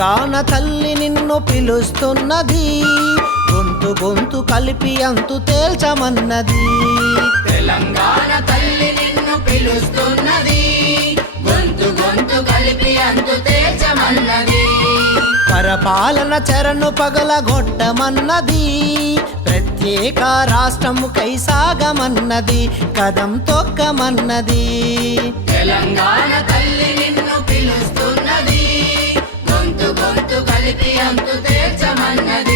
తెలంగాణ తల్లి నిన్ను పిలుస్తున్నది. గొంతు గొంతు కలిపి అంతు తేల్చమన్నది. తెలంగాణ తల్లి నిన్ను పిలుస్తున్నది. గొంతు గొంతు కలిపి అంతు తేల్చమన్నది. పరపాలన చెరను పగలగొట్టమన్నది ప్రత్యేక రాష్ట్రము కైసాగమన్నది. కదం తొక్కమన్నది. తెలంగాణ తల్లి నిన్ను గొంతు స్థితి అంతు తేల్చమన్నది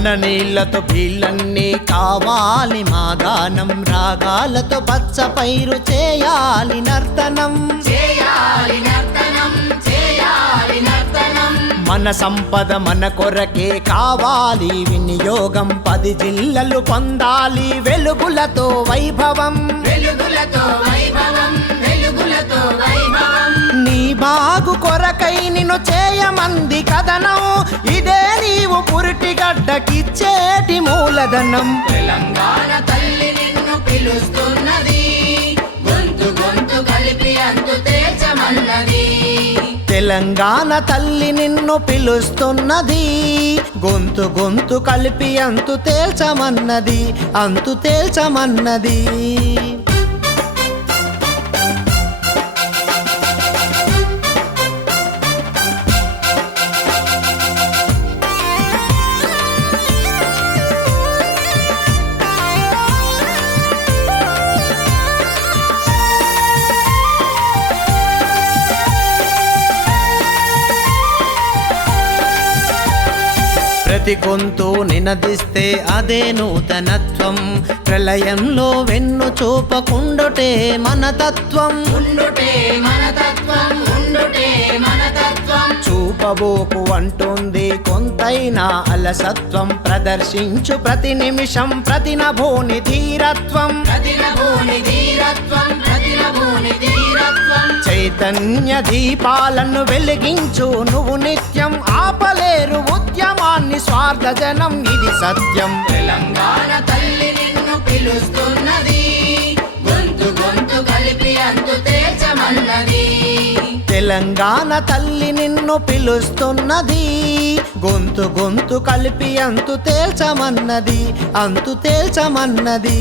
మన నీళ్ళతో బీళ్ళన్నీ కావాలి. మా గానం రాగాలతో పచ్చ పైరు చేయాలి నర్తనం. చేయాలి నర్తనం చేయాలి నర్తనం. మన సంపద మన కొరకే కావాలి. వినియోగం పది జిల్లలు పొందాలి. వెలుగులతో వైభవం. వెలుగులతో వైభవం. నీ బాగు కొరకై నిన్ను చేయమంది కథనం. ఇదే నీవు పురిటిగడ్డకిచ్చేటి మూలధనం. తెలంగాణ తల్లి నిన్ను పిలుస్తున్నది. గొంతు గొంతు కలిపి అంతు తేల్చమన్నది. తెలంగాణ తల్లి నిన్ను పిలుస్తున్నది. గొంతు గొంతు కలిపి అంతు తేల్చమన్నది. అంతు తేల్చమన్నది. ప్రతి నినదిస్తే అదే నూతనత్వం. ప్రళయంలో వెన్ను చూపకుండుటే మన తత్వం ఉండుటే మన తత్వం ఉండుటే మన తత్వం చూపబోకు అంటుంది కొంతైనా అలసత్వం. ప్రదర్శించు ప్రతి నిమిషం ప్రతి నభోని ధీరత్వం. చైతన్య దీపాలను వెలిగించు నువ్వు నిత్యం. ఆపలేరు ఉద్యమాన్ని స్వార్థజనం ఇది సత్యం. తెలంగాణ తల్లి నిన్ను పిలుస్తున్నది. తెలంగాణ తల్లి నిన్ను పిలుస్తున్నది. గొంతు గొంతు కలిపి అంతు తేల్చమన్నది అంతు తేల్చమన్నది.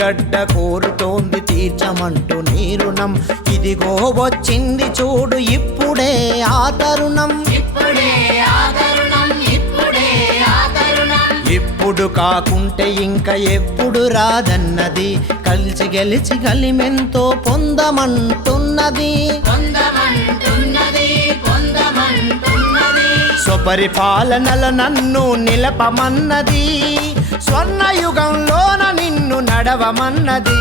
పురిటిగడ్డ కోరుతోంది తీర్చమంటూ నీ రుణం. ఇదిగో వచ్చింది చూడు ఇప్పుడే ఆ తరుణం. ఇప్పుడే కాకుంటే ఇంకా ఎప్పుడు రాదన్నది. కలిసి గెలిచి గలిమెంతో పొందమంటున్నది. స్వపరిపాలనల నన్ను నిలపమన్నది. స్వర్ణ యుగంలోన నిన్ను నడవమన్నది.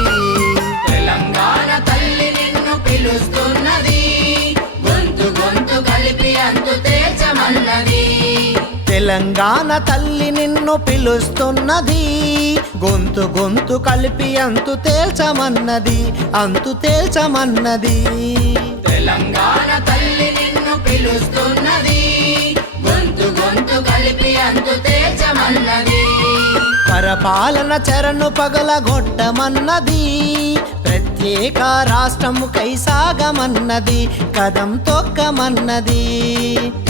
తెలంగాణ తల్లి నిన్ను పిలుస్తున్నది. గొంతు గొంతు కలిపి అంతు తేల్చమన్నది. తెలంగాణ తల్లి నిన్ను పిలుస్తున్నది. గొంతు గొంతు కలిపి అంతు తేల్చమన్నది అంతు తేల్చమన్నది. తెలంగాణ తల్లి నిన్ను పిలుస్తున్నది. గొంతు గొంతు కలిపి అంతు తేల్చమన్నది. పరపాలన పగల గొట్టమన్నది ప్రత్యేక రాష్ట్రము కై సాగమన్నది కదం తొక్కమన్నది.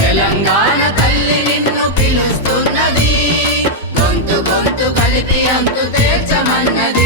తెలంగాణ తల్లి నిన్ను పిలుస్తున్నది. గొంతు గొంతు కలిపి అంతు తేల్చమన్నది.